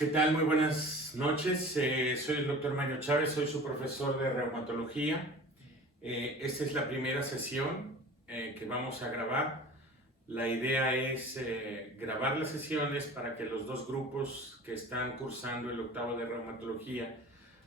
¿Qué tal? Muy buenas noches. Soy el doctor Mario Chávez, soy su profesor de reumatología. Esta es la primera sesión que vamos a grabar. La idea es grabar las sesiones para que los dos grupos que están cursando el octavo de reumatología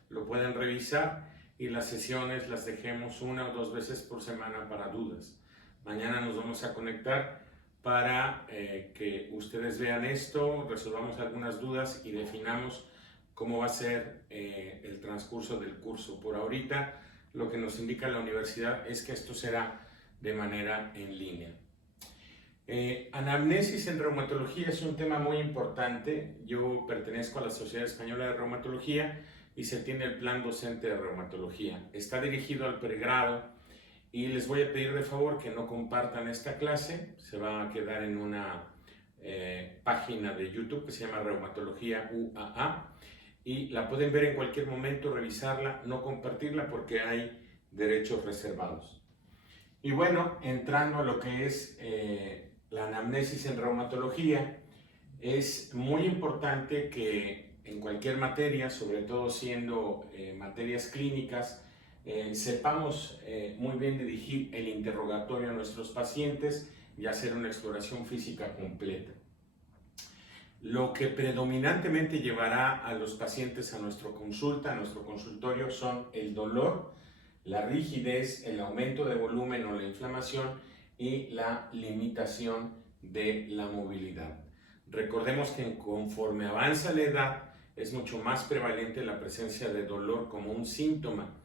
lo puedan revisar y las sesiones las dejemos una o dos veces por semana para dudas. Mañana nos vamos a conectar para que ustedes vean esto, resolvamos algunas dudas y definamos cómo va a ser el transcurso del curso. Por ahorita, lo que nos indica la universidad es que esto será de manera en línea. Anamnesis en reumatología es un tema muy importante. Yo pertenezco a la Sociedad Española de Reumatología y se tiene el plan docente de reumatología. Está dirigido al pregrado y les voy a pedir de favor que no compartan esta clase. Se va a quedar en una página de YouTube que se llama Reumatología UAA y la pueden ver en cualquier momento, revisarla, no compartirla porque hay derechos reservados. Y bueno, entrando a lo que es la anamnesis en reumatología, es muy importante que en cualquier materia, sobre todo siendo materias clínicas, sepamos muy bien dirigir el interrogatorio a nuestros pacientes y hacer una exploración física completa. Lo que predominantemente llevará a los pacientes a nuestra consulta, a nuestro consultorio, son el dolor, la rigidez, el aumento de volumen o la inflamación y la limitación de la movilidad. Recordemos que conforme avanza la edad, es mucho más prevalente la presencia de dolor como un síntoma,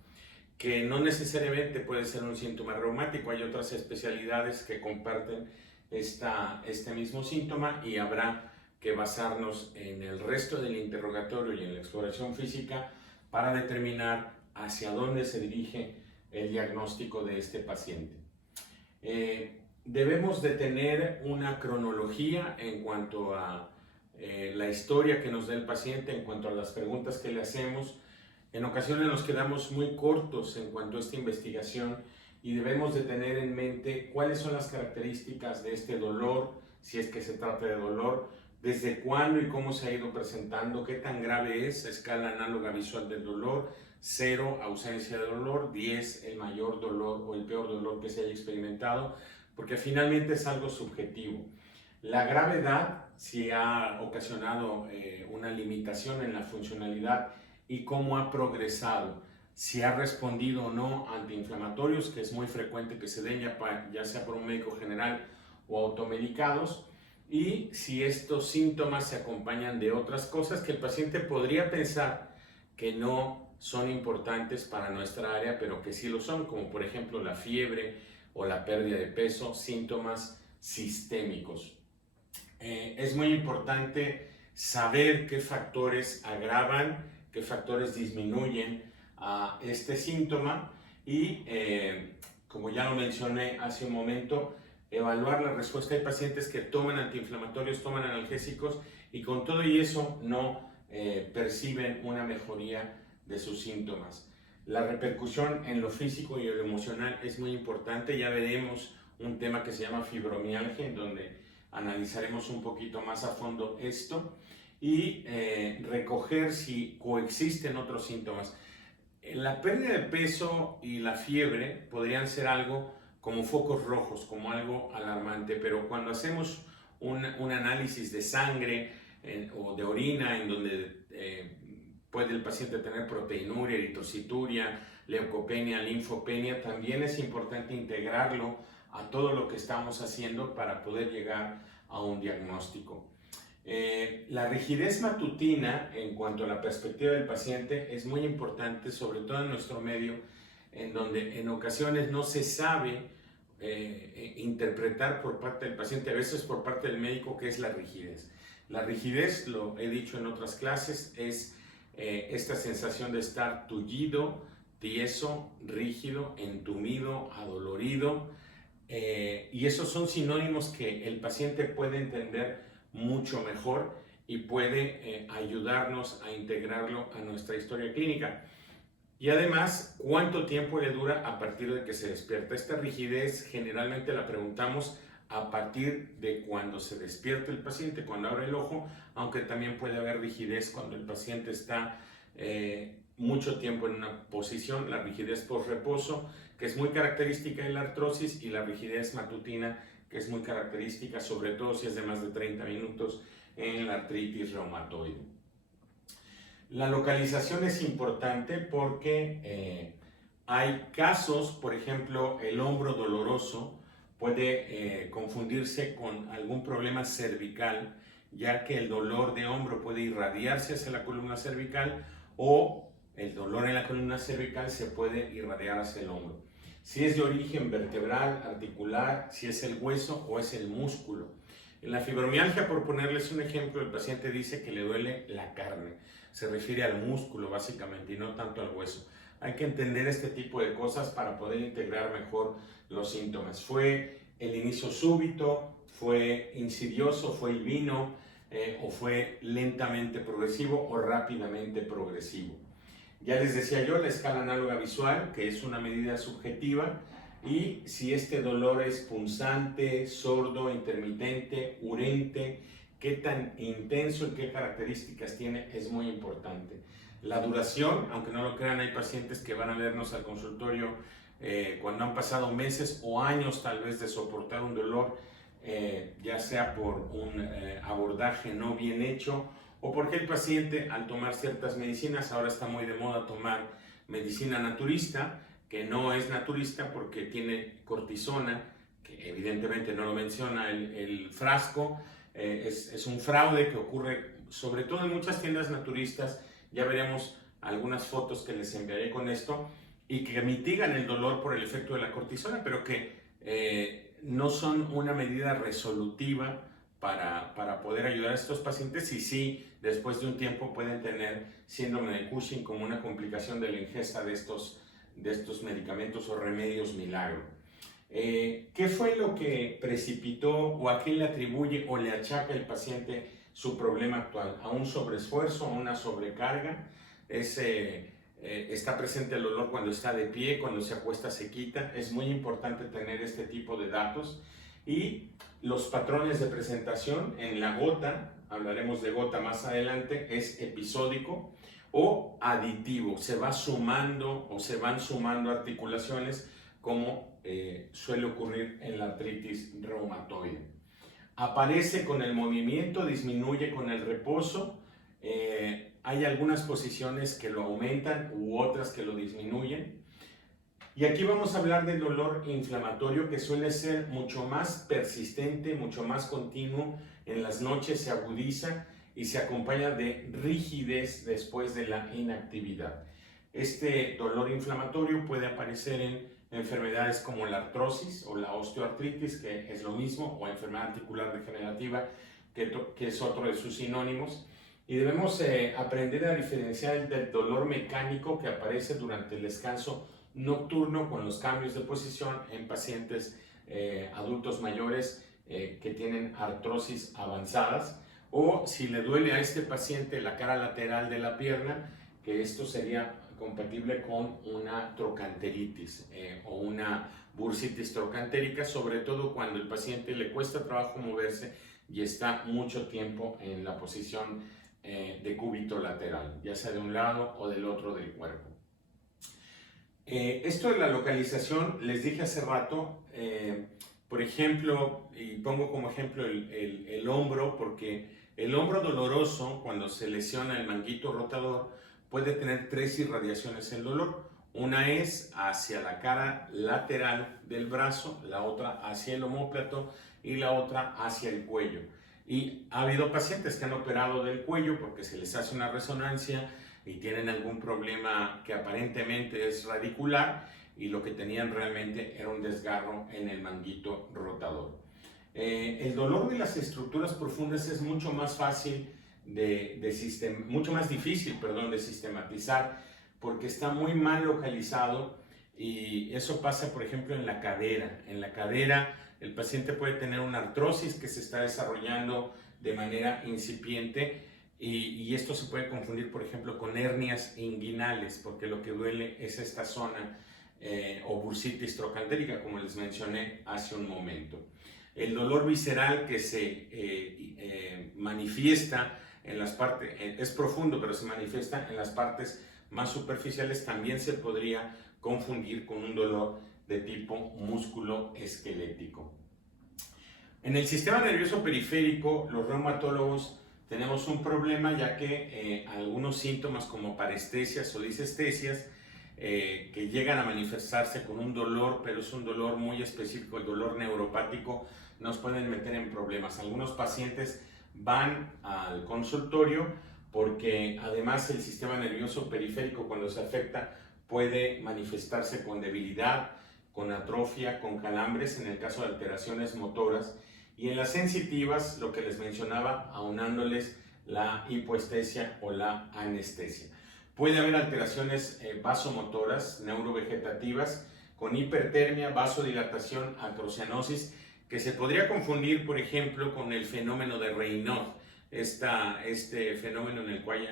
que no necesariamente puede ser un síntoma reumático. Hay otras especialidades que comparten este mismo síntoma y habrá que basarnos en el resto del interrogatorio y en la exploración física para determinar hacia dónde se dirige el diagnóstico de este paciente. Debemos de tener una cronología en cuanto a la historia que nos da el paciente, en cuanto a las preguntas que le hacemos. En ocasiones nos quedamos muy cortos en cuanto a esta investigación y debemos de tener en mente cuáles son las características de este dolor, si es que se trata de dolor, desde cuándo y cómo se ha ido presentando, qué tan grave es, escala análoga visual del dolor, 0, ausencia de dolor, 10, el mayor dolor o el peor dolor que se haya experimentado, porque finalmente es algo subjetivo. La gravedad, si ha ocasionado una limitación en la funcionalidad y cómo ha progresado, si ha respondido o no ante inflamatorios, que es muy frecuente que se den ya sea por un médico general o automedicados, y si estos síntomas se acompañan de otras cosas que el paciente podría pensar que no son importantes para nuestra área, pero que sí lo son, como por ejemplo la fiebre o la pérdida de peso, síntomas sistémicos. Es muy importante saber qué factores agravan, qué factores disminuyen a este síntoma y, como ya lo mencioné hace un momento, evaluar la respuesta de pacientes que toman antiinflamatorios, toman analgésicos y con todo y eso no perciben una mejoría de sus síntomas. La repercusión en lo físico y en lo emocional es muy importante. Ya veremos un tema que se llama fibromialgia, en donde analizaremos un poquito más a fondo esto y recoger si coexisten otros síntomas. La pérdida de peso y la fiebre podrían ser algo como focos rojos, como algo alarmante, pero cuando hacemos un análisis de sangre o de orina en donde puede el paciente tener proteinuria, eritrocituria, leucopenia, linfopenia, también es importante integrarlo a todo lo que estamos haciendo para poder llegar a un diagnóstico. La rigidez matutina en cuanto a la perspectiva del paciente es muy importante, sobre todo en nuestro medio, en donde en ocasiones no se sabe interpretar por parte del paciente, a veces por parte del médico, qué es la rigidez. La rigidez, lo he dicho en otras clases, es esta sensación de estar tullido, tieso, rígido, entumido, adolorido, y esos son sinónimos que el paciente puede entender mucho mejor y puede ayudarnos a integrarlo a nuestra historia clínica. Y además, ¿cuánto tiempo le dura a partir de que se despierta? Esta rigidez generalmente la preguntamos a partir de cuando se despierta el paciente, cuando abre el ojo, aunque también puede haber rigidez cuando el paciente está mucho tiempo en una posición, la rigidez post-reposo, que es muy característica de la artrosis, y la rigidez matutina, que es muy característica, sobre todo si es de más de 30 minutos, en la artritis reumatoide. La localización es importante porque hay casos, por ejemplo, el hombro doloroso puede confundirse con algún problema cervical, ya que el dolor de hombro puede irradiarse hacia la columna cervical, o el dolor en la columna cervical se puede irradiar hacia el hombro. Si es de origen vertebral, articular, si es el hueso o es el músculo. En la fibromialgia, por ponerles un ejemplo, el paciente dice que le duele la carne. Se refiere al músculo básicamente y no tanto al hueso. Hay que entender este tipo de cosas para poder integrar mejor los síntomas. ¿Fue el inicio súbito? ¿Fue insidioso? ¿Fue y vino? ¿O fue lentamente progresivo o rápidamente progresivo? Ya les decía yo, la escala análoga visual, que es una medida subjetiva, y si este dolor es punzante, sordo, intermitente, urente, qué tan intenso y qué características tiene, es muy importante. La duración, aunque no lo crean, hay pacientes que van a vernos al consultorio cuando han pasado meses o años tal vez de soportar un dolor, ya sea por un abordaje no bien hecho o porque el paciente, al tomar ciertas medicinas, ahora está muy de moda tomar medicina naturista, que no es naturista porque tiene cortisona, que evidentemente no lo menciona el frasco. Es un fraude que ocurre sobre todo en muchas tiendas naturistas. Ya veremos algunas fotos que les enviaré con esto, y que mitigan el dolor por el efecto de la cortisona, pero que no son una medida resolutiva para poder ayudar a estos pacientes, y sí, después de un tiempo pueden tener síndrome de Cushing como una complicación de la ingesta de estos medicamentos o remedios milagro. ¿Qué fue lo que precipitó o a qué le atribuye o le achaca el paciente su problema actual? ¿A un sobreesfuerzo, a una sobrecarga? Está presente el dolor cuando está de pie, cuando se acuesta se quita. Es muy importante tener este tipo de datos. Y los patrones de presentación en la gota, hablaremos de gota más adelante, es episódico o aditivo. Se va sumando o se van sumando articulaciones, como suele ocurrir en la artritis reumatoide. Aparece con el movimiento, disminuye con el reposo. Hay algunas posiciones que lo aumentan u otras que lo disminuyen. Y aquí vamos a hablar del dolor inflamatorio, que suele ser mucho más persistente, mucho más continuo. En las noches se agudiza y se acompaña de rigidez después de la inactividad. Este dolor inflamatorio puede aparecer en enfermedades como la artrosis o la osteoartritis, que es lo mismo, o enfermedad articular degenerativa, que es otro de sus sinónimos. Y debemos aprender a diferenciar del dolor mecánico que aparece durante el descanso nocturno con los cambios de posición en pacientes adultos mayores que tienen artrosis avanzadas, o si le duele a este paciente la cara lateral de la pierna, que esto sería compatible con una trocanteritis o una bursitis trocantérica, sobre todo cuando el paciente le cuesta trabajo moverse y está mucho tiempo en la posición de cúbito lateral, ya sea de un lado o del otro del cuerpo. Esto de la localización, les dije hace rato, por ejemplo, y pongo como ejemplo el hombro, porque el hombro doloroso, cuando se lesiona el manguito rotador, puede tener tres irradiaciones el dolor. Una es hacia la cara lateral del brazo, la otra hacia el omóplato y la otra hacia el cuello. Y ha habido pacientes que han operado del cuello porque se les hace una resonancia y tienen algún problema que aparentemente es radicular, y lo que tenían realmente era un desgarro en el manguito rotador. El dolor de las estructuras profundas es mucho más fácil mucho más difícil de sistematizar, porque está muy mal localizado, y eso pasa, por ejemplo, en la cadera. En la cadera el paciente puede tener una artrosis que se está desarrollando de manera incipiente, y esto se puede confundir, por ejemplo, con hernias inguinales, porque lo que duele es esta zona, o bursitis trocantérica, como les mencioné hace un momento. el dolor visceral que se manifiesta en las partes, es profundo, pero se manifiesta en las partes más superficiales, también se podría confundir con un dolor de tipo músculo-esquelético. En el sistema nervioso periférico, los reumatólogos tenemos un problema, ya que algunos síntomas como parestesias o disestesias que llegan a manifestarse con un dolor, pero es un dolor muy específico, el dolor neuropático, nos pueden meter en problemas. Algunos pacientes van al consultorio porque además el sistema nervioso periférico, cuando se afecta, puede manifestarse con debilidad, con atrofia, con calambres en el caso de alteraciones motoras, y en las sensitivas, lo que les mencionaba, aunándoles la hipoestesia o la anestesia. Puede haber alteraciones vasomotoras, neurovegetativas, con hipertermia, vasodilatación, acrocianosis, que se podría confundir, por ejemplo, con el fenómeno de Raynaud, este fenómeno en el cual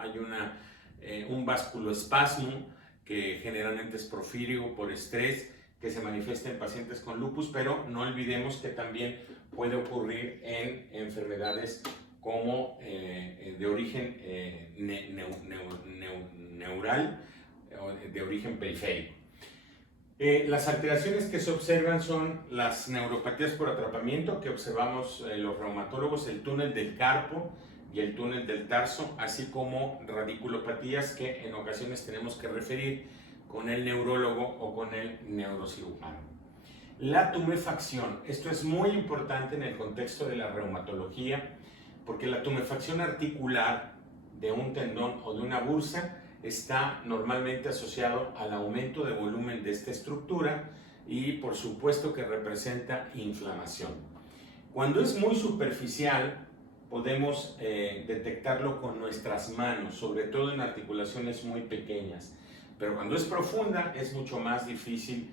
hay un vasculoespasmo que generalmente es porfírico por estrés, que se manifiesta en pacientes con lupus, pero no olvidemos que también puede ocurrir en enfermedades como de origen neural o de origen periférico. Las alteraciones que se observan son las neuropatías por atrapamiento que observamos los reumatólogos, el túnel del carpo y el túnel del tarso, así como radiculopatías que en ocasiones tenemos que referir con el neurólogo o con el neurocirujano. La tumefacción, esto es muy importante en el contexto de la reumatología, porque la tumefacción articular de un tendón o de una bursa está normalmente asociado al aumento de volumen de esta estructura y por supuesto que representa inflamación. Cuando es muy superficial, podemos detectarlo con nuestras manos, sobre todo en articulaciones muy pequeñas, pero cuando es profunda es mucho más difícil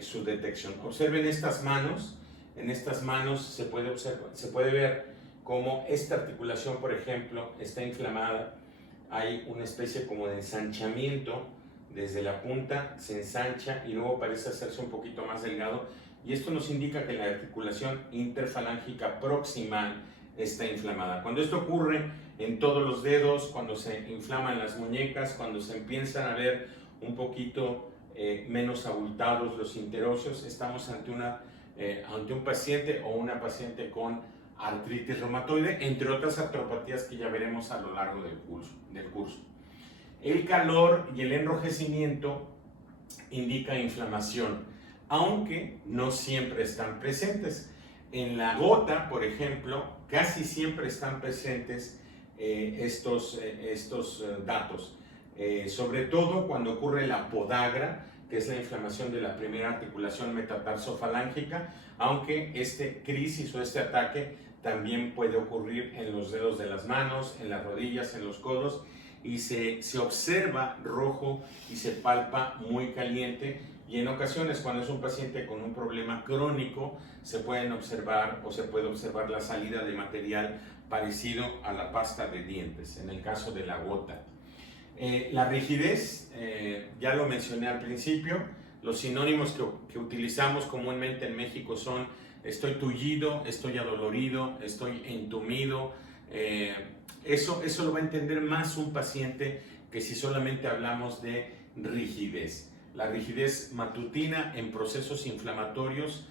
su detección. Observen estas manos, en estas manos se puede ver cómo esta articulación, por ejemplo, está inflamada. Hay una especie como de ensanchamiento, desde la punta se ensancha y luego parece hacerse un poquito más delgado, y esto nos indica que la articulación interfalángica proximal está inflamada. Cuando esto ocurre en todos los dedos, cuando se inflaman las muñecas, cuando se empiezan a ver un poquito menos abultados los interóseos, estamos ante un paciente o una paciente con artritis reumatoide, entre otras artropatías que ya veremos a lo largo del curso. El calor y el enrojecimiento indica inflamación, aunque no siempre están presentes. En la gota, por ejemplo, casi siempre están presentes estos datos, sobre todo cuando ocurre la podagra, que es la inflamación de la primera articulación metatarsofalángica, aunque este crisis o este ataque también puede ocurrir en los dedos de las manos, en las rodillas, en los codos, y se observa rojo y se palpa muy caliente, y en ocasiones cuando es un paciente con un problema crónico se puede observar la salida de material parecido a la pasta de dientes, en el caso de la gota. La rigidez, ya lo mencioné al principio, los sinónimos que utilizamos comúnmente en México son estoy tullido, estoy adolorido, estoy entumido. Eso lo va a entender más un paciente que si solamente hablamos de rigidez. La rigidez matutina en procesos inflamatorios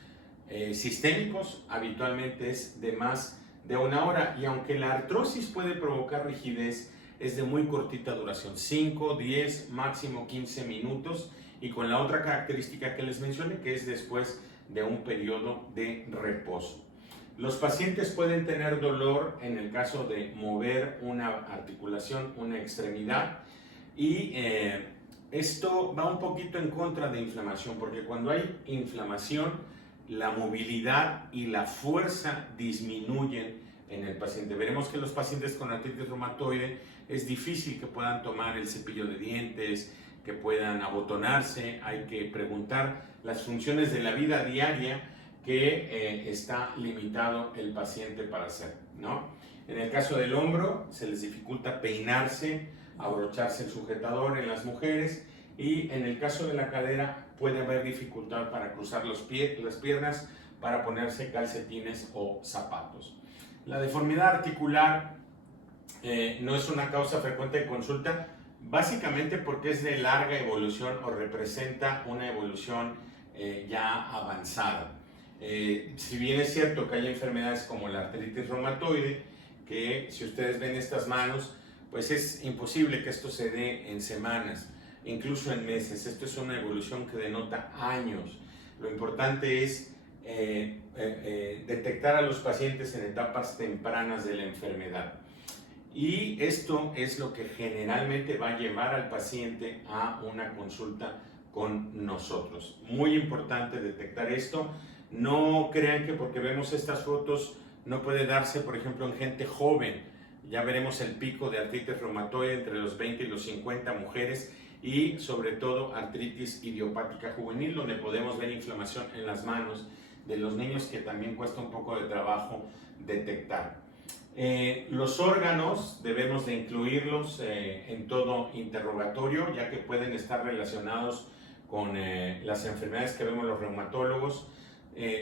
sistémicos habitualmente es de más de 1 hora, y aunque la artrosis puede provocar rigidez, es de muy cortita duración, 5, 10, máximo 15 minutos, y con la otra característica que les mencioné, que es después de un periodo de reposo. Los pacientes pueden tener dolor en el caso de mover una articulación, una extremidad, y esto va un poquito en contra de inflamación, porque cuando hay inflamación, la movilidad y la fuerza disminuyen en el paciente. Veremos que los pacientes con artritis reumatoide es difícil que puedan tomar el cepillo de dientes, que puedan abotonarse. Hay que preguntar las funciones de la vida diaria que está limitado el paciente para hacer, ¿no? En el caso del hombro se les dificulta peinarse, abrocharse el sujetador en las mujeres, y en el caso de la cadera puede haber dificultad para cruzar las piernas para ponerse calcetines o zapatos. La deformidad articular no es una causa frecuente de consulta, básicamente porque es de larga evolución o representa una evolución ya avanzada. Si bien es cierto que hay enfermedades como la artritis reumatoide, que si ustedes ven estas manos, pues es imposible que esto se dé en semanas, incluso en meses. Esto es una evolución que denota años. Lo importante es detectar a los pacientes en etapas tempranas de la enfermedad. Y esto es lo que generalmente va a llevar al paciente a una consulta con nosotros. Muy importante detectar esto. No crean que porque vemos estas fotos no puede darse, por ejemplo, en gente joven. Ya veremos el pico de artritis reumatoide entre los 20 y los 50 mujeres y sobre todo artritis idiopática juvenil, donde podemos ver inflamación en las manos de los niños, que también cuesta un poco de trabajo detectar. Los órganos debemos de incluirlos en todo interrogatorio, ya que pueden estar relacionados con las enfermedades que vemos los reumatólogos,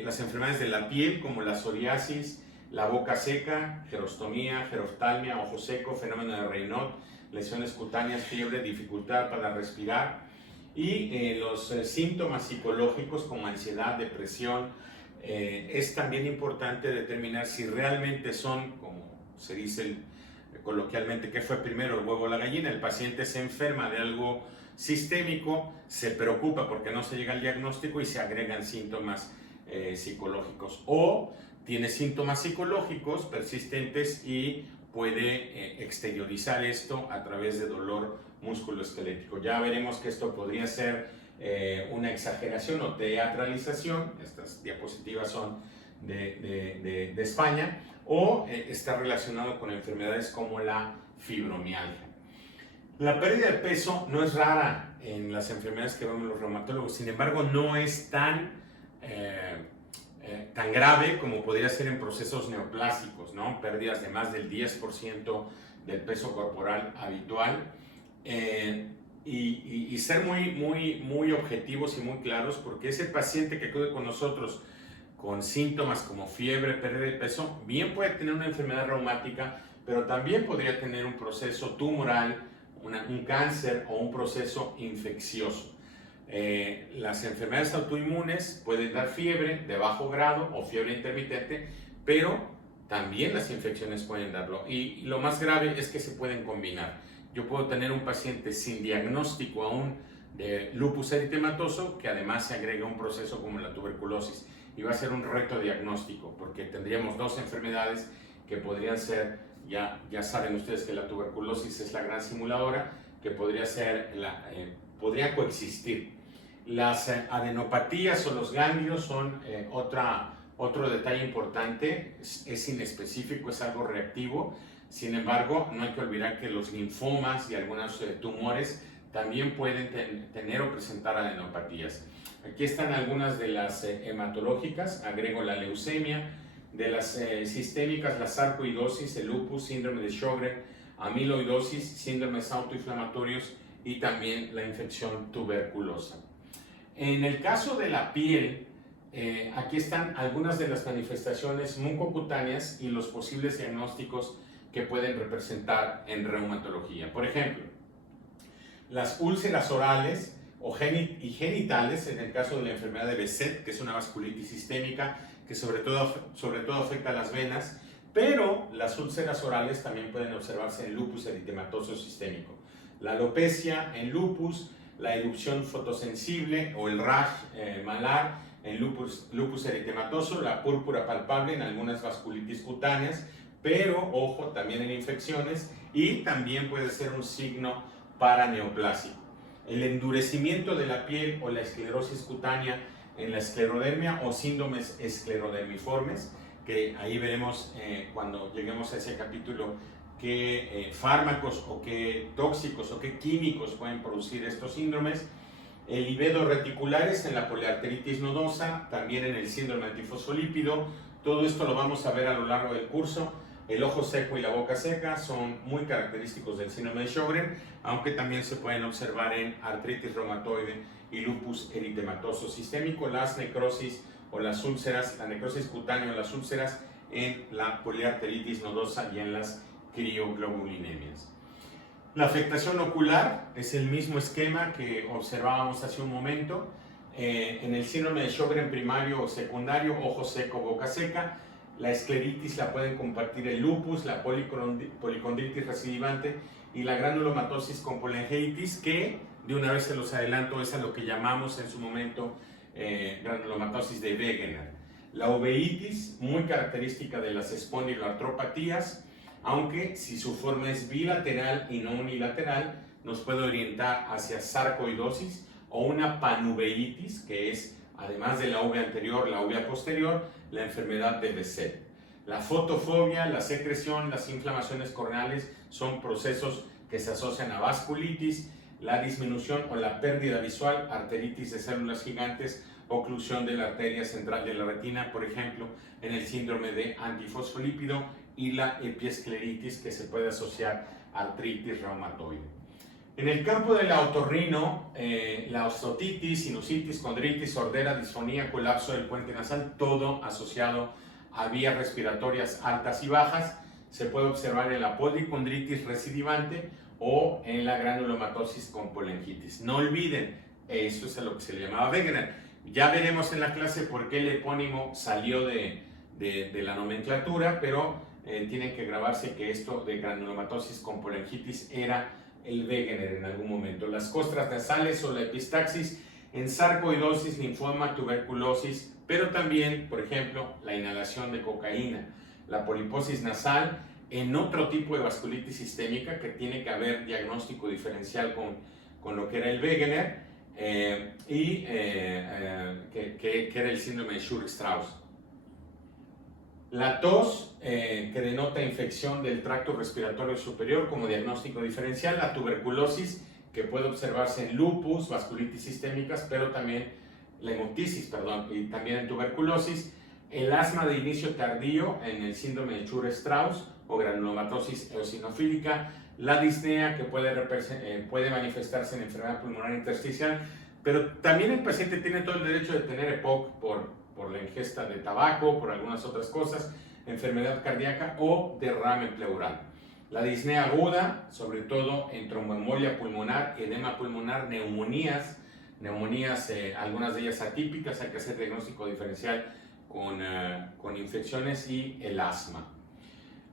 las enfermedades de la piel como la psoriasis, la boca seca, xerostomía, xeroftalmia, ojo seco, fenómeno de Raynaud, lesiones cutáneas, fiebre, dificultad para respirar, y los síntomas psicológicos como ansiedad, depresión. Es también importante determinar si realmente son, como se dice coloquialmente, ¿qué fue primero, el huevo o la gallina? El paciente se enferma de algo sistémico, se preocupa porque no se llega al diagnóstico y se agregan síntomas psicológicos, o tiene síntomas psicológicos persistentes y puede exteriorizar esto a través de dolor musculoesquelético. Ya veremos que esto podría ser una exageración o teatralización. Estas diapositivas son de España, o está relacionado con enfermedades como la fibromialgia. La pérdida de peso no es rara en las enfermedades que vemos los reumatólogos, sin embargo no es tan grave como podría ser en procesos neoplásicos, ¿no? Pérdidas de más del 10% del peso corporal habitual. Y ser muy objetivos y muy claros, porque ese paciente que acude con nosotros con síntomas como fiebre, pérdida de peso, bien puede tener una enfermedad reumática, pero también podría tener un proceso tumoral, un cáncer o un proceso infeccioso. Las enfermedades autoinmunes pueden dar fiebre de bajo grado o fiebre intermitente, pero también las infecciones pueden darlo, y lo más grave es que se pueden combinar. Yo puedo tener un paciente sin diagnóstico aún de lupus eritematoso, que además se agrega un proceso como la tuberculosis, y va a ser un reto diagnóstico, porque tendríamos dos enfermedades que podrían ser, ya saben ustedes que la tuberculosis es la gran simuladora, que podría podría coexistir. Las adenopatías o los ganglios son otro detalle importante. Es inespecífico, es algo reactivo. Sin embargo, no hay que olvidar que los linfomas y algunos tumores también pueden tener o presentar adenopatías. Aquí están algunas de las hematológicas. Agrego la leucemia. De las sistémicas, la sarcoidosis, el lupus, síndrome de Sjögren, amiloidosis, síndromes autoinflamatorios y también la infección tuberculosa. En el caso de la piel, aquí están algunas de las manifestaciones mucocutáneas y los posibles diagnósticos que pueden representar en reumatología. Por ejemplo, las úlceras orales y genitales, en el caso de la enfermedad de Behçet, que es una vasculitis sistémica que sobre todo afecta a las venas, pero las úlceras orales también pueden observarse en lupus eritematoso sistémico. La alopecia en lupus, la erupción fotosensible o el rash malar en lupus eritematoso, la púrpura palpable en algunas vasculitis cutáneas, pero ojo, también en infecciones, y también puede ser un signo paraneoplásico. El endurecimiento de la piel o la esclerosis cutánea en la esclerodermia o síndromes esclerodermiformes, que ahí veremos cuando lleguemos a ese capítulo qué fármacos o qué tóxicos o qué químicos pueden producir estos síndromes. El livedo reticulares en la poliarteritis nodosa, también en el síndrome antifosfolípido. Todo esto lo vamos a ver a lo largo del curso. El ojo seco y la boca seca son muy característicos del síndrome de Sjögren, aunque también se pueden observar en artritis reumatoide y lupus eritematoso sistémico. Las necrosis o las úlceras, la necrosis cutánea o las úlceras en la poliarteritis nodosa y en las crioglobulinemias. La afectación ocular es el mismo esquema que observábamos hace un momento. En el síndrome de Sjögren primario o secundario, ojo seco, boca seca, la escleritis la pueden compartir el lupus, la policondritis recidivante y la granulomatosis con polyangiitis, que de una vez se los adelanto es a lo que llamamos en su momento granulomatosis de Wegener. La uveitis, muy característica de las espondiloartropatías, aunque si su forma es bilateral y no unilateral, nos puede orientar hacia sarcoidosis o una panuveitis, que es, además de la uvea anterior, la uvea posterior, la enfermedad de Behçet. La fotofobia, la secreción, las inflamaciones corneales son procesos que se asocian a vasculitis, la disminución o la pérdida visual, arteritis de células gigantes, oclusión de la arteria central de la retina, por ejemplo, en el síndrome de antifosfolípido, y la epiescleritis, que se puede asociar a artritis reumatoide. En el campo del otorrino, la osteotitis, sinusitis, condritis, sordera, disfonía, colapso del puente nasal, todo asociado a vías respiratorias altas y bajas, se puede observar en la policondritis recidivante o en la granulomatosis con polengitis. No olviden, eso es a lo que se le llamaba Wegener. Ya veremos en la clase por qué el epónimo salió de la nomenclatura, pero tienen que grabarse que esto de granulomatosis con polengitis era el Wegener en algún momento. Las costras nasales o la epistaxis en sarcoidosis, linfoma, tuberculosis, pero también, por ejemplo, la inhalación de cocaína, la poliposis nasal en otro tipo de vasculitis sistémica que tiene que haber diagnóstico diferencial con lo que era el Wegener que era el síndrome de Sjögren-Strauss. La tos, que denota infección del tracto respiratorio superior como diagnóstico diferencial, la tuberculosis, que puede observarse en lupus, vasculitis sistémicas, pero también la hemoptisis, y también en tuberculosis, el asma de inicio tardío en el síndrome de Sjögren-Strauss o granulomatosis eosinofílica, la disnea, que puede manifestarse en enfermedad pulmonar intersticial, pero también el paciente tiene todo el derecho de tener EPOC por la ingesta de tabaco, por algunas otras cosas, enfermedad cardíaca o derrame pleural. La disnea aguda, sobre todo en tromboembolia pulmonar, edema pulmonar, neumonías, algunas de ellas atípicas, hay que hacer diagnóstico diferencial con infecciones, y el asma.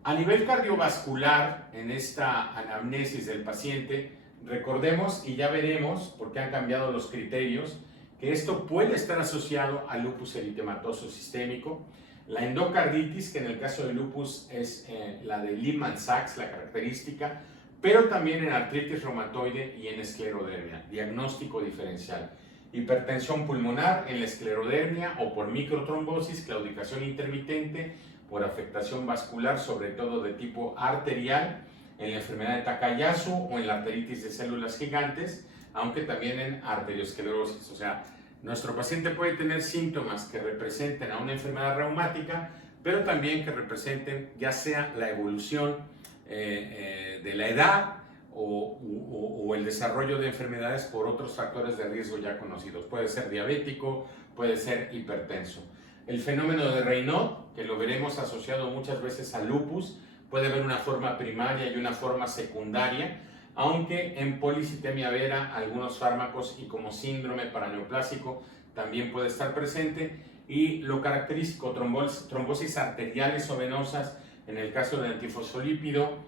A nivel cardiovascular, en esta anamnesis del paciente, recordemos y ya veremos, porque han cambiado los criterios, que esto puede estar asociado al lupus eritematoso sistémico, la endocarditis, que en el caso del lupus es la de Lehmann-Sachs, la característica, pero también en artritis reumatoide y en esclerodermia, diagnóstico diferencial. Hipertensión pulmonar en la esclerodermia o por microtrombosis, claudicación intermitente, por afectación vascular, sobre todo de tipo arterial, en la enfermedad de Takayasu o en la arteritis de células gigantes, aunque también en arteriosclerosis. O sea, nuestro paciente puede tener síntomas que representen a una enfermedad reumática, pero también que representen ya sea la evolución de la edad o el desarrollo de enfermedades por otros factores de riesgo ya conocidos. Puede ser diabético, puede ser hipertenso. El fenómeno de Raynaud, que lo veremos asociado muchas veces al lupus, puede haber una forma primaria y una forma secundaria, aunque en policitemia vera algunos fármacos y como síndrome paraneoplásico también puede estar presente, y lo característico, trombosis arteriales o venosas en el caso de antifosfolípido,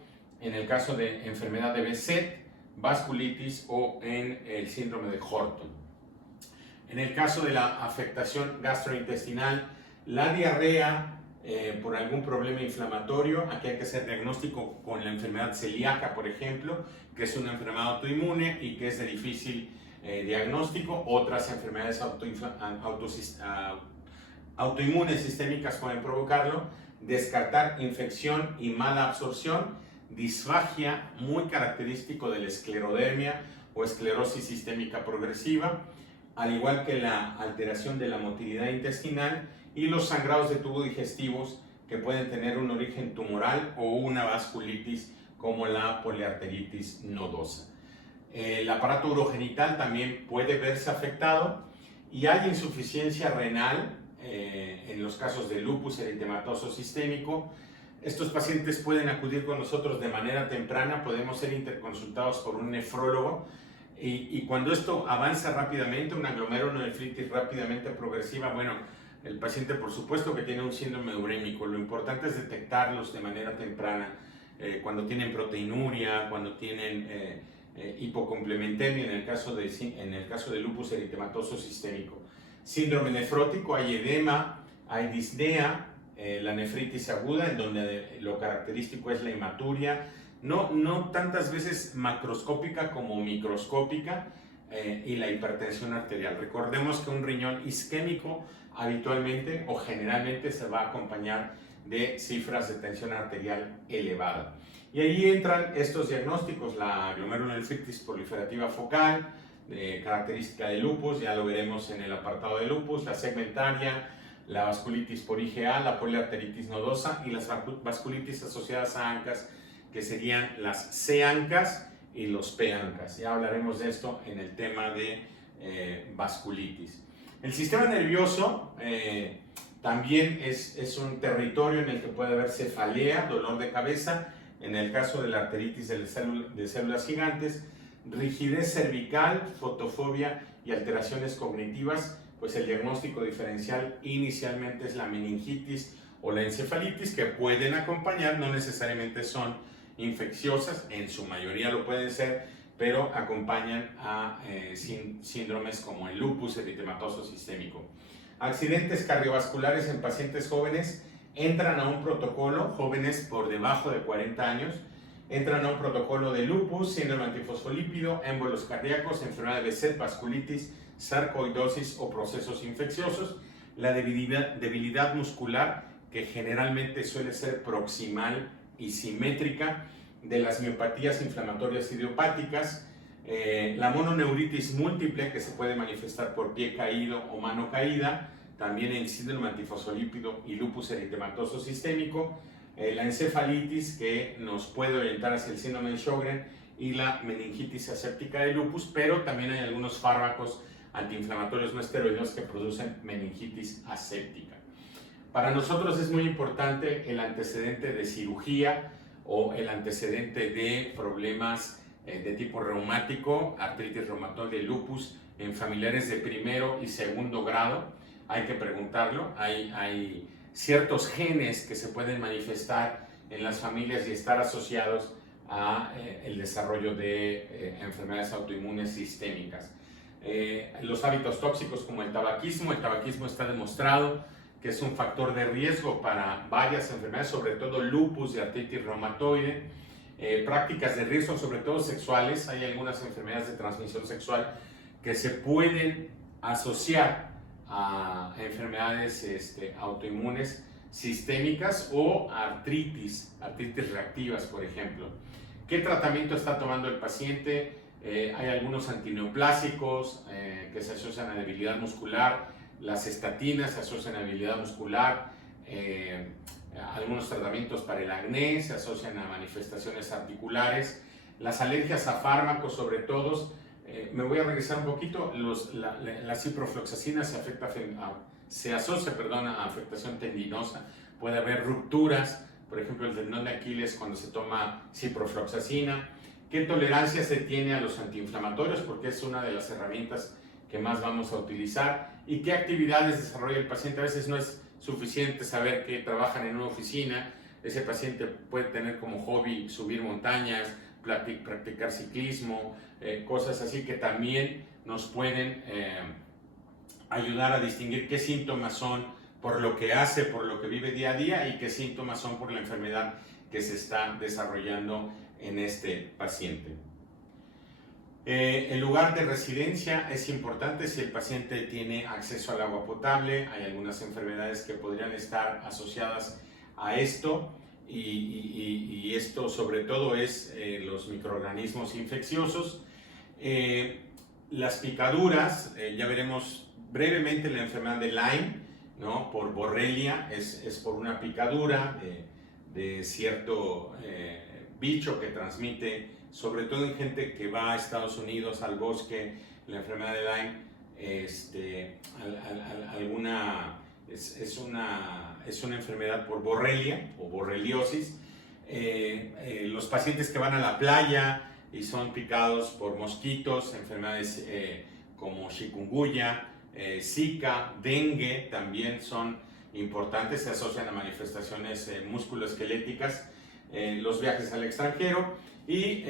en el caso de enfermedad de Behçet, vasculitis o en el síndrome de Horton. En el caso de la afectación gastrointestinal, la diarrea por algún problema inflamatorio, aquí hay que hacer diagnóstico con la enfermedad celíaca, por ejemplo, que es una enfermedad autoinmune y que es de difícil diagnóstico. Otras enfermedades autoinmunes sistémicas pueden provocarlo. Descartar infección y mala absorción, disfagia, muy característico de la esclerodermia o esclerosis sistémica progresiva, al igual que la alteración de la motilidad intestinal y los sangrados de tubo digestivos, que pueden tener un origen tumoral o una vasculitis como la poliarteritis nodosa. El aparato urogenital también puede verse afectado, y hay insuficiencia renal en los casos de lupus eritematoso sistémico. Estos pacientes pueden acudir con nosotros de manera temprana, podemos ser interconsultados por un nefrólogo y cuando esto avanza rápidamente, una glomerulonefritis rápidamente progresiva, bueno, el paciente por supuesto que tiene un síndrome urémico, lo importante es detectarlos de manera temprana, cuando tienen proteinuria, cuando tienen hipocomplementemia en el caso de lupus eritematoso sistémico. Síndrome nefrótico, hay edema, hay disnea, la nefritis aguda, en donde lo característico es la hematuria, no tantas veces macroscópica como microscópica, y la hipertensión arterial. Recordemos que un riñón isquémico habitualmente o generalmente se va a acompañar de cifras de tensión arterial elevada. Y ahí entran estos diagnósticos, la glomerulonefritis proliferativa focal, característica de lupus, ya lo veremos en el apartado de lupus, la segmentaria, la vasculitis por IgA, la poliarteritis nodosa y las vasculitis asociadas a ANCAS, que serían las C-ANCAS y los P-ANCAS. Ya hablaremos de esto en el tema de vasculitis. El sistema nervioso también es un territorio en el que puede haber cefalea, dolor de cabeza, en el caso de la arteritis de células gigantes, rigidez cervical, fotofobia y alteraciones cognitivas. Pues el diagnóstico diferencial inicialmente es la meningitis o la encefalitis, que pueden acompañar, no necesariamente son infecciosas, en su mayoría lo pueden ser, pero acompañan a síndromes como el lupus eritematoso sistémico. Accidentes cardiovasculares en pacientes jóvenes entran a un protocolo, jóvenes por debajo de 40 años, entran a un protocolo de lupus, síndrome antifosfolípido, émbolos cardíacos, enfermedad de Behçet, vasculitis, sarcoidosis o procesos infecciosos, la debilidad muscular, que generalmente suele ser proximal y simétrica, de las miopatías inflamatorias idiopáticas, la mononeuritis múltiple, que se puede manifestar por pie caído o mano caída, también el síndrome antifosfolípido y lupus eritematoso sistémico, la encefalitis, que nos puede orientar hacia el síndrome de Sjögren, y la meningitis aséptica de lupus, pero también hay algunos fármacos antiinflamatorios no esteroideos que producen meningitis aséptica. Para nosotros es muy importante el antecedente de cirugía o el antecedente de problemas de tipo reumático, artritis reumatoide, lupus, en familiares de primero y segundo grado. Hay que preguntarlo. Hay ciertos genes que se pueden manifestar en las familias y estar asociados a el desarrollo de enfermedades autoinmunes sistémicas. Los hábitos tóxicos como el tabaquismo está demostrado que es un factor de riesgo para varias enfermedades, sobre todo lupus y artritis reumatoide. Prácticas de riesgo, sobre todo sexuales, hay algunas enfermedades de transmisión sexual que se pueden asociar a enfermedades autoinmunes sistémicas o artritis reactivas, por ejemplo. ¿Qué tratamiento está tomando el paciente? Hay algunos antineoplásicos que se asocian a debilidad muscular, las estatinas se asocian a debilidad muscular, algunos tratamientos para el acné se asocian a manifestaciones articulares, las alergias a fármacos sobre todo. Me voy a regresar un poquito, la ciprofloxacina se asocia a afectación tendinosa, puede haber rupturas, por ejemplo el tendón de Aquiles cuando se toma ciprofloxacina. ¿Qué tolerancia se tiene a los antiinflamatorios? Porque es una de las herramientas que más vamos a utilizar. ¿Y qué actividades desarrolla el paciente? A veces no es suficiente saber que trabajan en una oficina. Ese paciente puede tener como hobby subir montañas, practicar ciclismo, cosas así que también nos pueden ayudar a distinguir qué síntomas son por lo que hace, por lo que vive día a día, y qué síntomas son por la enfermedad que se está desarrollando en este paciente. El lugar de residencia es importante si el paciente tiene acceso al agua potable. Hay algunas enfermedades que podrían estar asociadas a esto y esto sobre todo es los microorganismos infecciosos. Las picaduras, ya veremos brevemente la enfermedad de Lyme, ¿no? Por Borrelia, es por una picadura de cierto bicho que transmite, sobre todo en gente que va a Estados Unidos al bosque, la enfermedad de Lyme, alguna es una enfermedad por borrelia o borreliosis. Los pacientes que van a la playa y son picados por mosquitos, enfermedades como chikungunya, Zika, dengue, también son importantes, se asocian a manifestaciones musculoesqueléticas, los viajes al extranjero y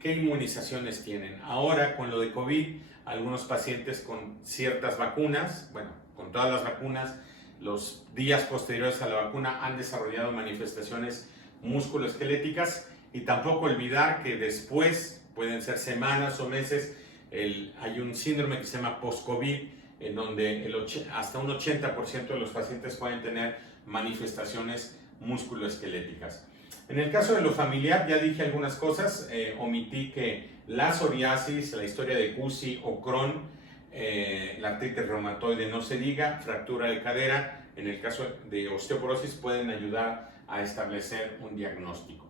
qué inmunizaciones tienen. Ahora con lo de COVID, algunos pacientes con ciertas vacunas, bueno, con todas las vacunas, los días posteriores a la vacuna han desarrollado manifestaciones musculoesqueléticas, y tampoco olvidar que después, pueden ser semanas o meses, hay un síndrome que se llama post-COVID, en donde hasta un 80% de los pacientes pueden tener manifestaciones musculoesqueléticas. En el caso de lo familiar, ya dije algunas cosas, omití que la psoriasis, la historia de CUSI o Crohn, la artritis reumatoide no se diga, fractura de cadera, en el caso de osteoporosis pueden ayudar a establecer un diagnóstico.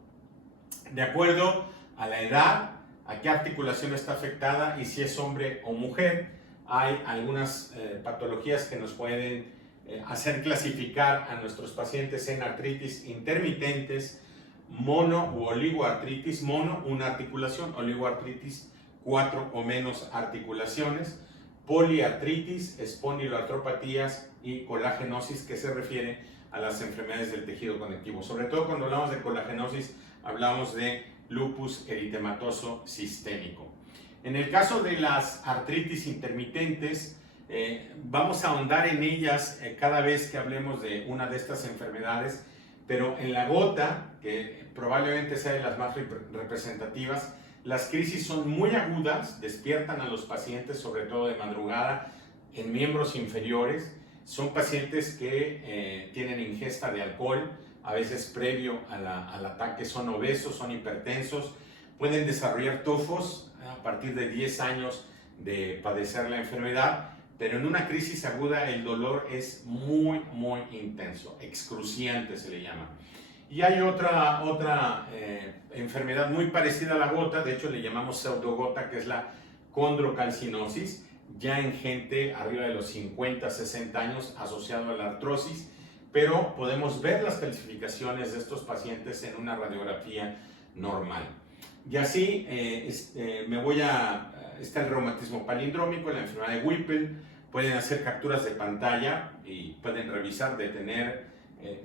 De acuerdo a la edad, a qué articulación está afectada y si es hombre o mujer, hay algunas patologías que nos pueden hacer clasificar a nuestros pacientes en artritis intermitentes, mono u oligoartritis, mono, una articulación, oligoartritis, 4 o menos articulaciones, poliartritis, espondiloartropatías y colagenosis, que se refiere a las enfermedades del tejido conectivo. Sobre todo cuando hablamos de colagenosis, hablamos de lupus eritematoso sistémico. En el caso de las artritis intermitentes, vamos a ahondar en ellas cada vez que hablemos de una de estas enfermedades, pero en la gota, que probablemente sea de las más representativas, las crisis son muy agudas, despiertan a los pacientes, sobre todo de madrugada, en miembros inferiores. Son pacientes que tienen ingesta de alcohol, a veces previo al ataque, son obesos, son hipertensos, pueden desarrollar tofos a partir de 10 años de padecer la enfermedad, pero en una crisis aguda el dolor es muy intenso, excruciante se le llama. Y hay otra enfermedad muy parecida a la gota, de hecho le llamamos pseudogota, que es la condrocalcinosis, ya en gente arriba de los 50, 60 años asociado a la artrosis, pero podemos ver las clasificaciones de estos pacientes en una radiografía normal. Y así está el reumatismo palindrómico, la enfermedad de Whipple, pueden hacer capturas de pantalla y pueden revisar,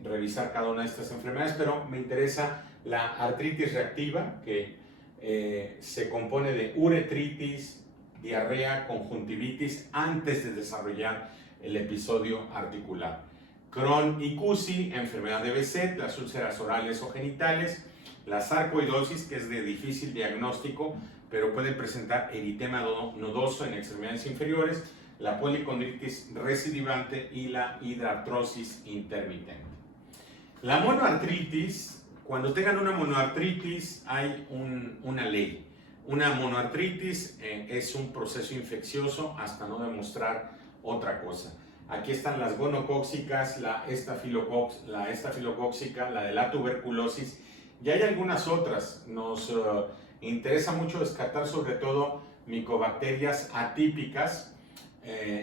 revisar cada una de estas enfermedades, pero me interesa la artritis reactiva, que se compone de uretritis, diarrea, conjuntivitis, antes de desarrollar el episodio articular. Crohn y CUSI, enfermedad de Behçet, las úlceras orales o genitales, la sarcoidosis, que es de difícil diagnóstico, pero puede presentar eritema nodoso en extremidades inferiores, la policondritis recidivante y la hidrartrosis intermitente. La monoartritis, cuando tengan una monoartritis hay una ley. Una monoartritis es un proceso infeccioso hasta no demostrar otra cosa. Aquí están las gonocóxicas, la estafilocóxica, la de la tuberculosis, y hay algunas otras. Nos interesa mucho descartar sobre todo micobacterias atípicas,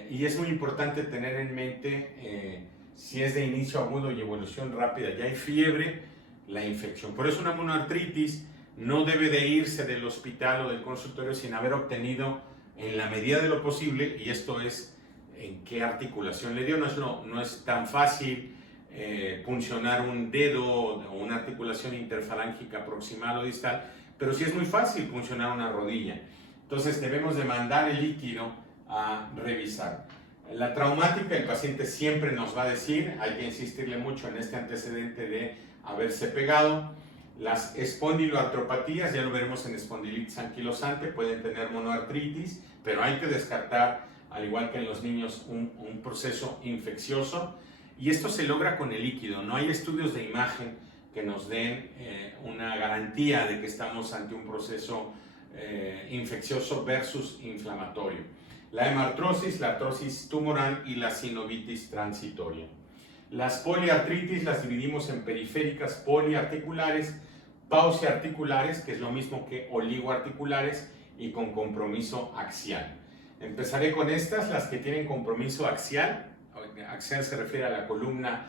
y es muy importante tener en mente si es de inicio agudo y evolución rápida, ya hay fiebre, la infección. Por eso una monoartritis no debe de irse del hospital o del consultorio sin haber obtenido en la medida de lo posible, y esto es en qué articulación le dio. No es tan fácil puncionar un dedo o una articulación interfalángica proximal o distal, pero sí es muy fácil puncionar una rodilla. Entonces debemos de mandar el líquido a revisar. La traumática, el paciente siempre nos va a decir, hay que insistirle mucho en este antecedente de haberse pegado. Las espondiloartropatías, ya lo veremos en espondilitis anquilosante, pueden tener monoartritis, pero hay que descartar, al igual que en los niños, un proceso infeccioso, y esto se logra con el líquido. No hay estudios de imagen que nos den una garantía de que estamos ante un proceso infeccioso versus inflamatorio. La hemartrosis, la artrosis tumoral y la sinovitis transitoria. Las poliartritis las dividimos en periféricas poliarticulares, pauciarticulares, que es lo mismo que oligoarticulares, y con compromiso axial. Empezaré con estas, las que tienen compromiso axial, axial se refiere a la columna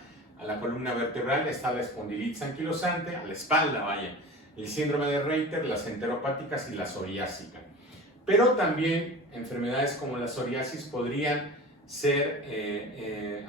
vertebral, está la espondilitis anquilosante, a la espalda, vaya, el síndrome de Reiter, las enteropáticas y la psoriásica. Pero también enfermedades como la psoriasis podrían ser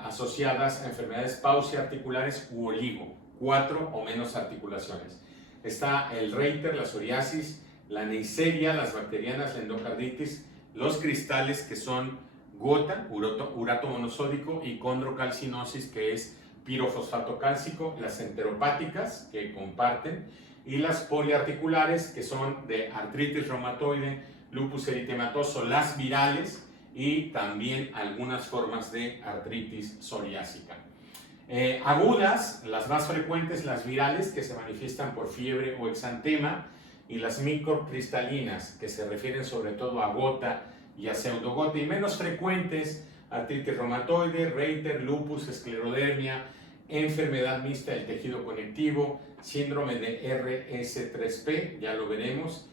asociadas a enfermedades pauciarticulares u oligo, 4 o menos articulaciones. Está el Reiter, la psoriasis, la Neisseria, las bacterianas, la endocarditis, los cristales que son gota, urato monosódico, y condrocalcinosis, que es pirofosfato cálcico, las enteropáticas que comparten, y las poliarticulares que son de artritis reumatoide, lupus eritematoso, las virales y también algunas formas de artritis psoriásica. Agudas, las más frecuentes, las virales, que se manifiestan por fiebre o exantema, y las microcristalinas, que se refieren sobre todo a gota y a pseudogota, y menos frecuentes, artritis reumatoide, Reiter, lupus, esclerodermia, enfermedad mixta del tejido conectivo, síndrome de RS3P, ya lo veremos,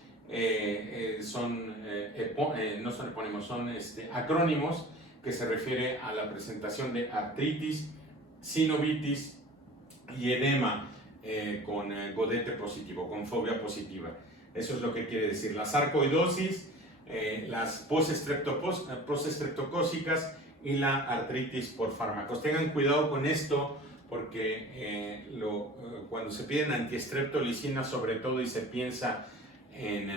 son acrónimos que se refiere a la presentación de artritis, sinovitis y edema con godete positivo, con fobia positiva. Eso es lo que quiere decir. La sarcoidosis, las postestreptocócicas y la artritis por fármacos. Tengan cuidado con esto porque cuando se piden antiestreptolicina sobre todo y se piensa en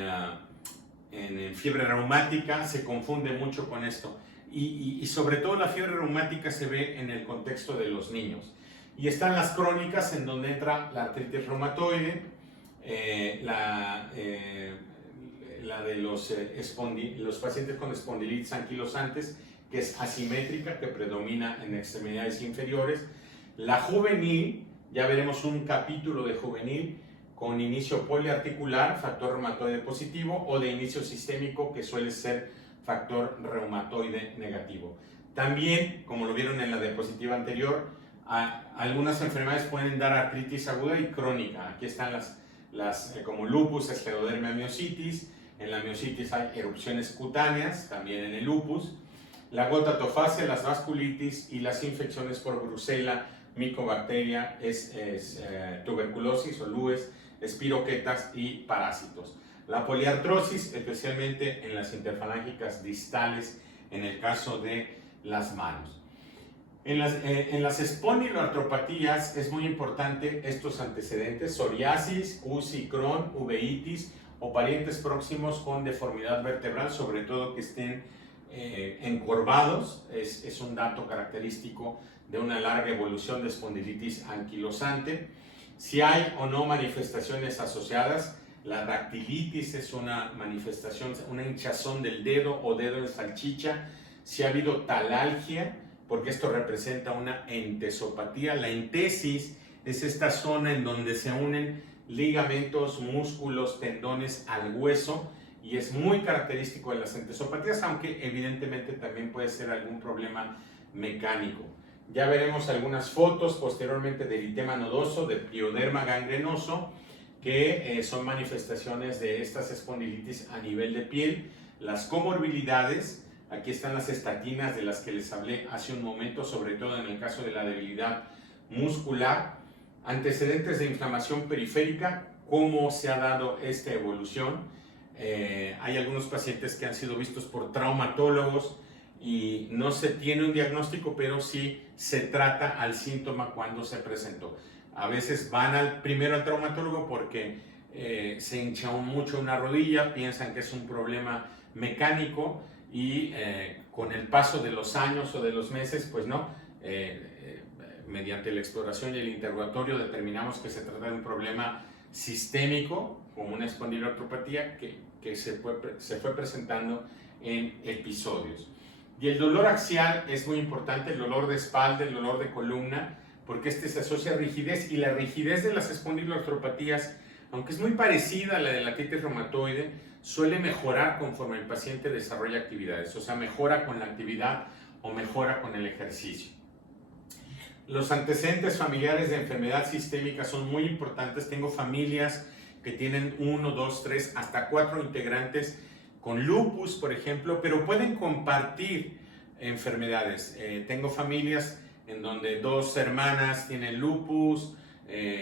fiebre reumática, se confunde mucho con esto. Y sobre todo la fiebre reumática se ve en el contexto de los niños. Y están las crónicas, en donde entra la artritis reumatoide, la de los pacientes con espondilitis anquilosantes, que es asimétrica, que predomina en extremidades inferiores. La juvenil, ya veremos un capítulo de juvenil, con inicio poliarticular, factor reumatoide positivo, o de inicio sistémico, que suele ser factor reumatoide negativo. También, como lo vieron en la diapositiva anterior, algunas enfermedades pueden dar artritis aguda y crónica. Aquí están las como lupus, esclerodermia, miositis. En la miositis hay erupciones cutáneas, también en el lupus. La gotatofasia, las vasculitis y las infecciones por brucela, micobacteria, tuberculosis o lues, espiroquetas y parásitos. La poliartrosis, especialmente en las interfalángicas distales, en el caso de las manos. En las espondiloartropatías es muy importante estos antecedentes: psoriasis, UCI, Crohn, uveitis o parientes próximos con deformidad vertebral, sobre todo que estén encorvados. Es un dato característico de una larga evolución de espondilitis anquilosante. Si hay o no manifestaciones asociadas, la dactilitis es una manifestación, una hinchazón del dedo o dedo de salchicha. Si ha habido talalgia, porque esto representa una entesopatía. La entesis es esta zona en donde se unen ligamentos, músculos, tendones al hueso, y es muy característico de las entesopatías, aunque evidentemente también puede ser algún problema mecánico. Ya veremos algunas fotos posteriormente de eritema nodoso, de pioderma gangrenoso, que son manifestaciones de estas espondilitis a nivel de piel. Las comorbilidades, aquí están las estatinas de las que les hablé hace un momento, sobre todo en el caso de la debilidad muscular. Antecedentes de inflamación periférica, cómo se ha dado esta evolución. Hay algunos pacientes que han sido vistos por traumatólogos y no se tiene un diagnóstico, pero sí se trata al síntoma cuando se presentó. A veces van primero al traumatólogo porque se hincha mucho una rodilla, piensan que es un problema mecánico, y con el paso de los años o de los meses, pues no, mediante la exploración y el interrogatorio determinamos que se trata de un problema sistémico, como una espondiloartropatía que se fue presentando en episodios. Y el dolor axial es muy importante, el dolor de espalda, el dolor de columna, porque este se asocia a rigidez, y la rigidez de las espondiloartropatías, aunque es muy parecida a la de la artritis reumatoide, suele mejorar conforme el paciente desarrolla actividades, o sea, mejora con la actividad o mejora con el ejercicio. Los antecedentes familiares de enfermedad sistémica son muy importantes. Tengo familias que tienen 1, 2, 3, hasta 4 integrantes con lupus, por ejemplo, pero pueden compartir enfermedades. Tengo familias en donde dos hermanas tienen lupus,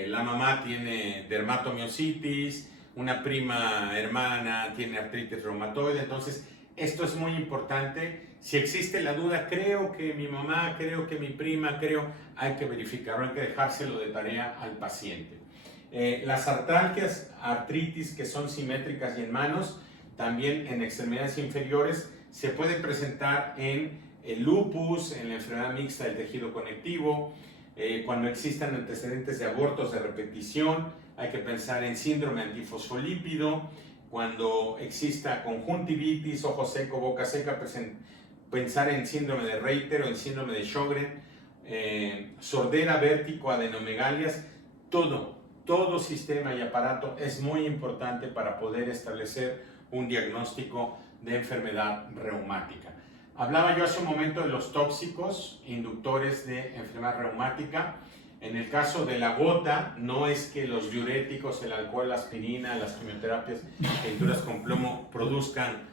la mamá tiene dermatomiositis, una prima hermana tiene artritis reumatoide. Entonces, esto es muy importante. Si existe la duda, creo que mi mamá, creo que mi prima, hay que verificarlo, hay que dejárselo de tarea al paciente. Las artralgias, artritis que son simétricas y en manos, también en extremidades inferiores, se pueden presentar en el lupus, en la enfermedad mixta del tejido conectivo, cuando existan antecedentes de abortos de repetición, hay que pensar en síndrome antifosfolípido, cuando exista conjuntivitis, ojo seco, boca seca, pensar en síndrome de Reiter o en síndrome de Sjögren, sordera, vértigo, adenomegalias, todo sistema y aparato es muy importante para poder establecer un diagnóstico de enfermedad reumática. Hablaba yo hace un momento de los tóxicos inductores de enfermedad reumática. En el caso de la gota, no es que los diuréticos, el alcohol, la aspirina, las quimioterapias, tinturas con plomo produzcan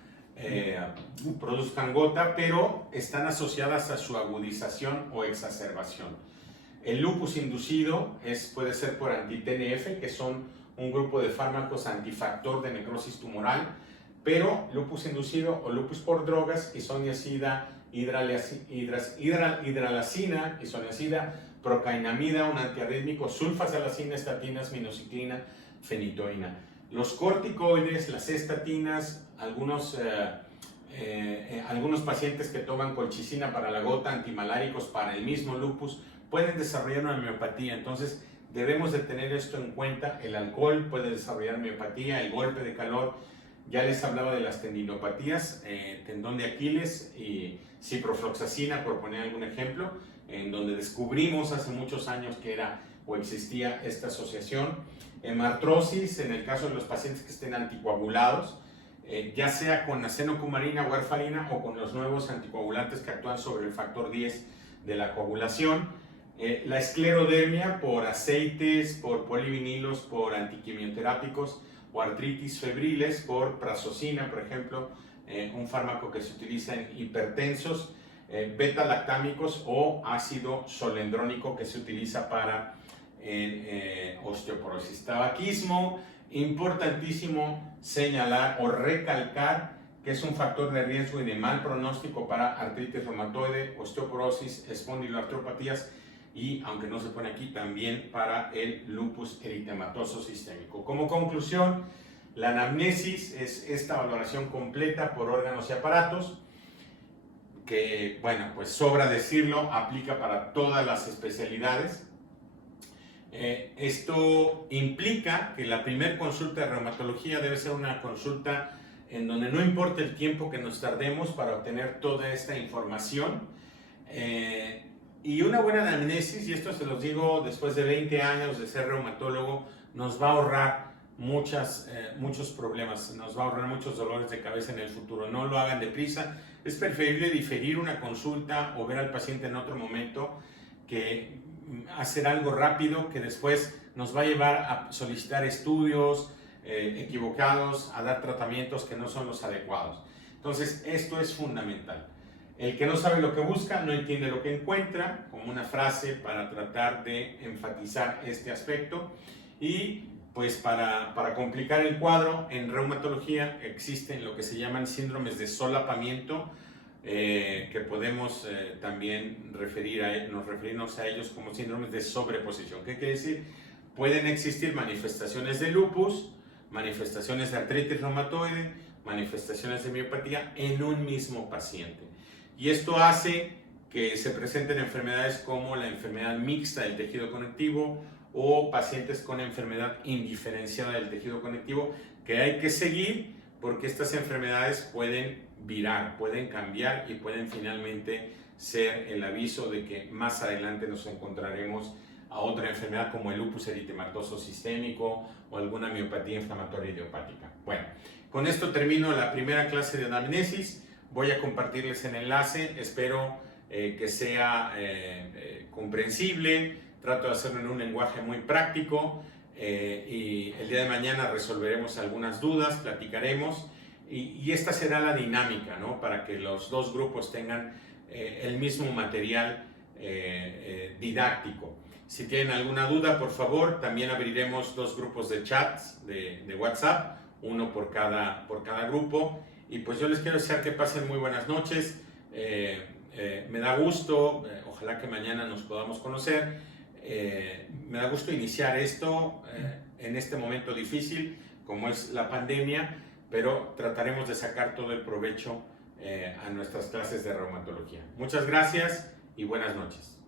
gota, pero están asociadas a su agudización o exacerbación. El lupus inducido puede ser por anti-TNF, que son un grupo de fármacos antifactor de necrosis tumoral, pero lupus inducido o lupus por drogas, isoniazida, hidralazina, isoniazida, procainamida, un antiarrítmico, sulfasalacina, estatinas, minoxidilina, fenitoína. Los corticoides, las estatinas, algunos pacientes que toman colchicina para la gota, antimaláricos para el mismo lupus, pueden desarrollar una miopatía. Entonces debemos de tener esto en cuenta. El alcohol puede desarrollar miopatía, el golpe de calor. Ya les hablaba de las tendinopatías, tendón de Aquiles y ciprofloxacina, por poner algún ejemplo, en donde descubrimos hace muchos años que era o existía esta asociación. Hemartrosis, en el caso de los pacientes que estén anticoagulados, ya sea con acenocumarina, warfarina o con los nuevos anticoagulantes que actúan sobre el factor 10 de la coagulación. La esclerodermia por aceites, por polivinilos, por antiquimioterápicos o artritis febriles por prazosina, por ejemplo, un fármaco que se utiliza en hipertensos, beta-lactámicos o ácido solendrónico que se utiliza para osteoporosis. Tabaquismo, importantísimo señalar o recalcar que es un factor de riesgo y de mal pronóstico para artritis reumatoide, osteoporosis, espondiloartropatías y, aunque no se pone aquí, también para el lupus eritematoso sistémico. Como conclusión, la anamnesis es esta valoración completa por órganos y aparatos, que, bueno, pues sobra decirlo, aplica para todas las especialidades. Esto implica que la primera consulta de reumatología debe ser una consulta en donde no importa el tiempo que nos tardemos para obtener toda esta información. Y una buena anamnesis, y esto se los digo después de 20 años de ser reumatólogo, nos va a ahorrar muchos problemas, nos va a ahorrar muchos dolores de cabeza en el futuro. No lo hagan deprisa, es preferible diferir una consulta o ver al paciente en otro momento que hacer algo rápido que después nos va a llevar a solicitar estudios equivocados, a dar tratamientos que no son los adecuados. Entonces, esto es fundamental. El que no sabe lo que busca no entiende lo que encuentra, como una frase para tratar de enfatizar este aspecto. Y pues para complicar el cuadro, en reumatología existen lo que se llaman síndromes de solapamiento, que podemos también referirnos a ellos como síndromes de sobreposición. ¿Qué quiere decir? Pueden existir manifestaciones de lupus, manifestaciones de artritis reumatoide, manifestaciones de miopatía en un mismo paciente. Y esto hace que se presenten enfermedades como la enfermedad mixta del tejido conectivo o pacientes con enfermedad indiferenciada del tejido conectivo, que hay que seguir porque estas enfermedades pueden virar, pueden cambiar y pueden finalmente ser el aviso de que más adelante nos encontraremos a otra enfermedad como el lupus eritematoso sistémico o alguna miopatía inflamatoria idiopática. Bueno, con esto termino la primera clase de anamnesis. Voy a compartirles el enlace, espero que sea comprensible. Trato de hacerlo en un lenguaje muy práctico y el día de mañana resolveremos algunas dudas, platicaremos y esta será la dinámica, ¿no? Para que los dos grupos tengan el mismo material didáctico. Si tienen alguna duda, por favor, también abriremos 2 grupos de chats de WhatsApp, uno por cada grupo. Y pues yo les quiero desear que pasen muy buenas noches. Me da gusto, ojalá que mañana nos podamos conocer. Me da gusto iniciar esto en este momento difícil, como es la pandemia, pero trataremos de sacar todo el provecho a nuestras clases de reumatología. Muchas gracias y buenas noches.